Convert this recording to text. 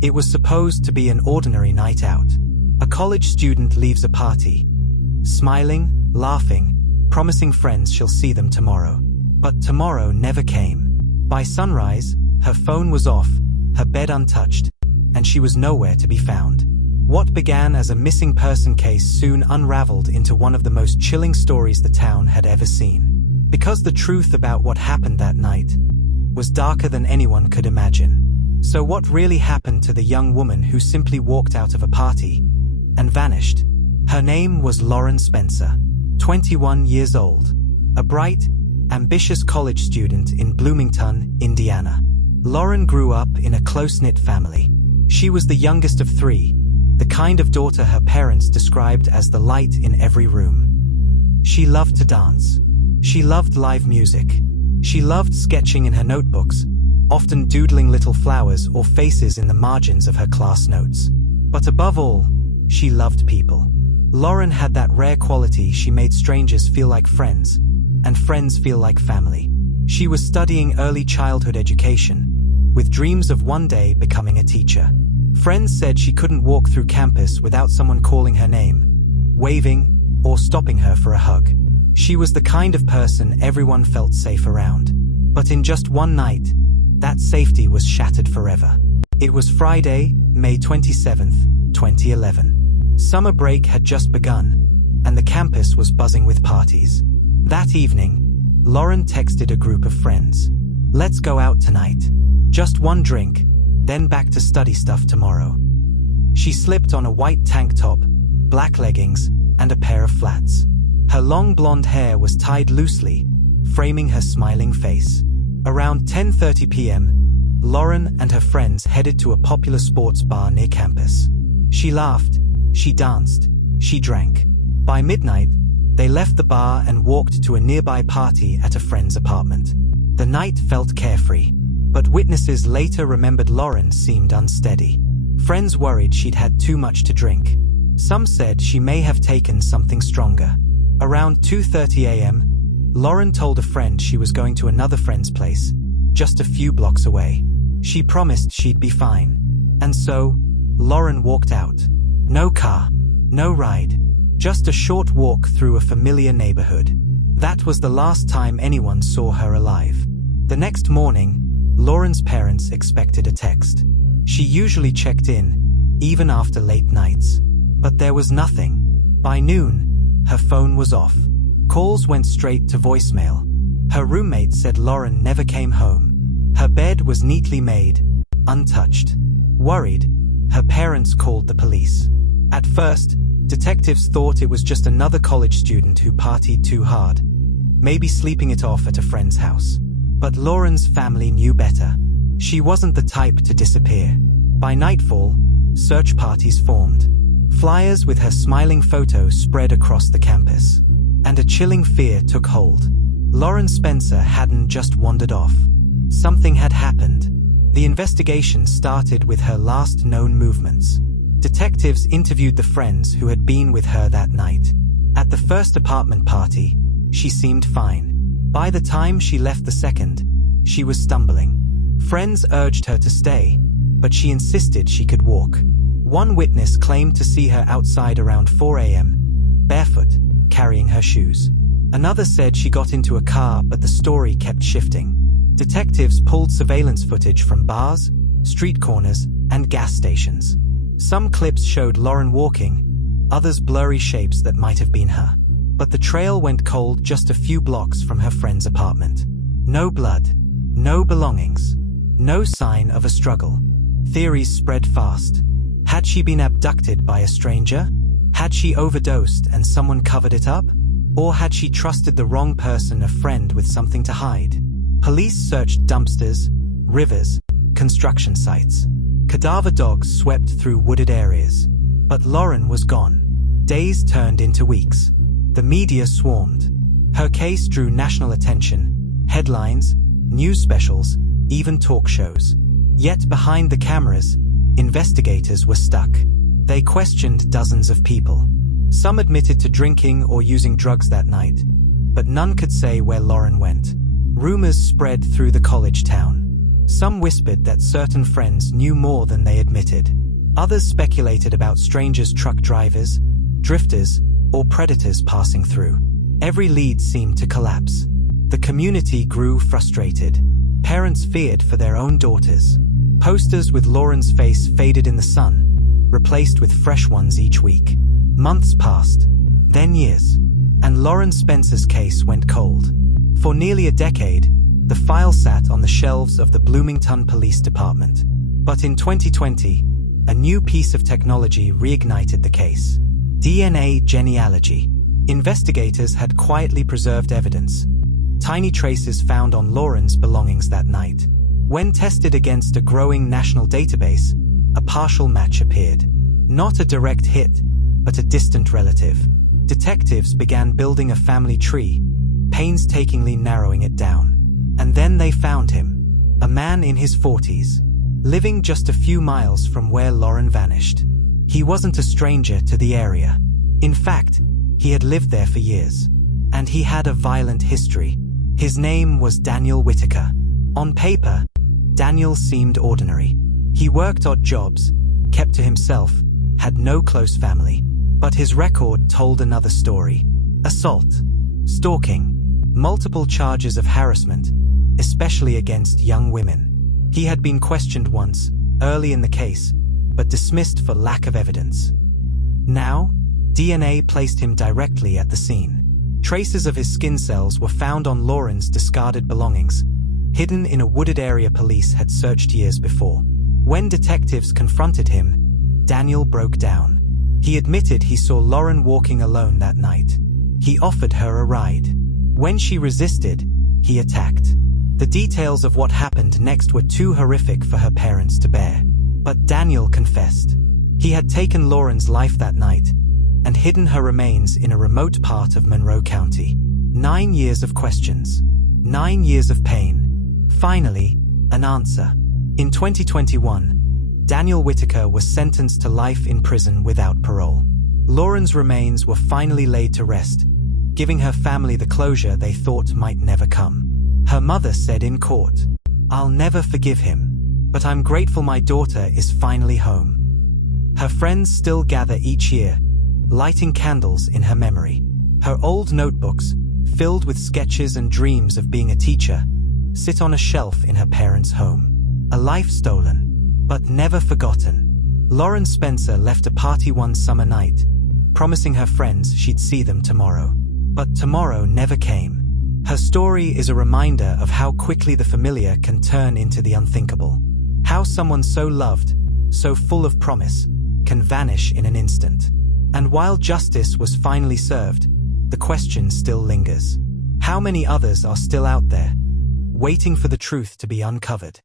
It was supposed to be an ordinary night out. A college student leaves a party, smiling, laughing, promising friends she'll see them tomorrow. But tomorrow never came. By sunrise, her phone was off, her bed untouched, and she was nowhere to be found. What began as a missing person case soon unraveled into one of the most chilling stories the town had ever seen. Because the truth about what happened that night was darker than anyone could imagine. So what really happened to the young woman who simply walked out of a party and vanished? Her name was Lauren Spencer, 21 years old, a bright, ambitious college student in Bloomington, Indiana. Lauren grew up in a close-knit family. She was the youngest of three, the kind of daughter her parents described as the light in every room. She loved to dance. She loved live music. She loved sketching in her notebooks, often doodling little flowers or faces in the margins of her class notes. But above all, she loved people. Lauren had that rare quality: she made strangers feel like friends, and friends feel like family. She was studying early childhood education, with dreams of one day becoming a teacher. Friends said she couldn't walk through campus without someone calling her name, waving, or stopping her for a hug. She was the kind of person everyone felt safe around. But in just one night, that safety was shattered forever. It was Friday, May 27th, 2011. Summer break had just begun, and the campus was buzzing with parties. That evening, Lauren texted a group of friends. "Let's go out tonight. Just one drink, then back to study stuff tomorrow." She slipped on a white tank top, black leggings, and a pair of flats. Her long blonde hair was tied loosely, framing her smiling face. Around 10:30 p.m., Lauren and her friends headed to a popular sports bar near campus. She laughed, she danced, she drank. By midnight, they left the bar and walked to a nearby party at a friend's apartment. The night felt carefree, but witnesses later remembered Lauren seemed unsteady. Friends worried she'd had too much to drink. Some said she may have taken something stronger. Around 2:30 a.m., Lauren told a friend she was going to another friend's place, just a few blocks away. She promised she'd be fine. And so, Lauren walked out. No car, no ride, just a short walk through a familiar neighborhood. That was the last time anyone saw her alive. The next morning, Lauren's parents expected a text. She usually checked in, even after late nights. But there was nothing. By noon, her phone was off. Calls went straight to voicemail. Her roommate said Lauren never came home. Her bed was neatly made, untouched. Worried, her parents called the police. At first, detectives thought it was just another college student who partied too hard, maybe sleeping it off at a friend's house. But Lauren's family knew better. She wasn't the type to disappear. By nightfall, search parties formed. Flyers with her smiling photo spread across the campus. And a chilling fear took hold. Lauren Spencer hadn't just wandered off. Something had happened. The investigation started with her last known movements. Detectives interviewed the friends who had been with her that night. At the first apartment party, she seemed fine. By the time she left the second, she was stumbling. Friends urged her to stay, but she insisted she could walk. One witness claimed to see her outside around 4 a.m., barefoot, carrying her shoes. Another said she got into a car, but the story kept shifting. Detectives pulled surveillance footage from bars, street corners, and gas stations. Some clips showed Lauren walking, others blurry shapes that might have been her. But the trail went cold just a few blocks from her friend's apartment. No blood, no belongings, no sign of a struggle. Theories spread fast. Had she been abducted by a stranger? Had she overdosed and someone covered it up? Or had she trusted the wrong person, a friend with something to hide? Police searched dumpsters, rivers, construction sites. Cadaver dogs swept through wooded areas. But Lauren was gone. Days turned into weeks. The media swarmed. Her case drew national attention, headlines, news specials, even talk shows. Yet behind the cameras, investigators were stuck. They questioned dozens of people. Some admitted to drinking or using drugs that night, but none could say where Lauren went. Rumors spread through the college town. Some whispered that certain friends knew more than they admitted. Others speculated about strangers, truck drivers, drifters, or predators passing through. Every lead seemed to collapse. The community grew frustrated. Parents feared for their own daughters. Posters with Lauren's face faded in the sun, replaced with fresh ones each week. Months passed, then years, and Lauren Spencer's case went cold. For nearly a decade, the file sat on the shelves of the Bloomington Police Department. But in 2020, a new piece of technology reignited the case. DNA genealogy. Investigators had quietly preserved evidence. Tiny traces found on Lauren's belongings that night. When tested against a growing national database, a partial match appeared. Not a direct hit, but a distant relative. Detectives began building a family tree, painstakingly narrowing it down. And then they found him, a man in his 40s, living just a few miles from where Lauren vanished. He wasn't a stranger to the area. In fact, he had lived there for years. And he had a violent history. His name was Daniel Whitaker. On paper, Daniel seemed ordinary. He worked odd jobs, kept to himself, had no close family. But his record told another story. Assault, stalking, multiple charges of harassment, especially against young women. He had been questioned once, early in the case, but dismissed for lack of evidence. Now, DNA placed him directly at the scene. Traces of his skin cells were found on Lauren's discarded belongings, hidden in a wooded area police had searched years before. When detectives confronted him, Daniel broke down. He admitted he saw Lauren walking alone that night. He offered her a ride. When she resisted, he attacked. The details of what happened next were too horrific for her parents to bear. But Daniel confessed. He had taken Lauren's life that night and hidden her remains in a remote part of Monroe County. 9 years of questions. 9 years of pain. Finally, an answer. In 2021, Daniel Whitaker was sentenced to life in prison without parole. Lauren's remains were finally laid to rest, giving her family the closure they thought might never come. Her mother said in court, "I'll never forgive him, but I'm grateful my daughter is finally home." Her friends still gather each year, lighting candles in her memory. Her old notebooks, filled with sketches and dreams of being a teacher, sit on a shelf in her parents' home. A life stolen, but never forgotten. Lauren Spencer left a party one summer night, promising her friends she'd see them tomorrow. But tomorrow never came. Her story is a reminder of how quickly the familiar can turn into the unthinkable. How someone so loved, so full of promise, can vanish in an instant. And while justice was finally served, the question still lingers. How many others are still out there, waiting for the truth to be uncovered?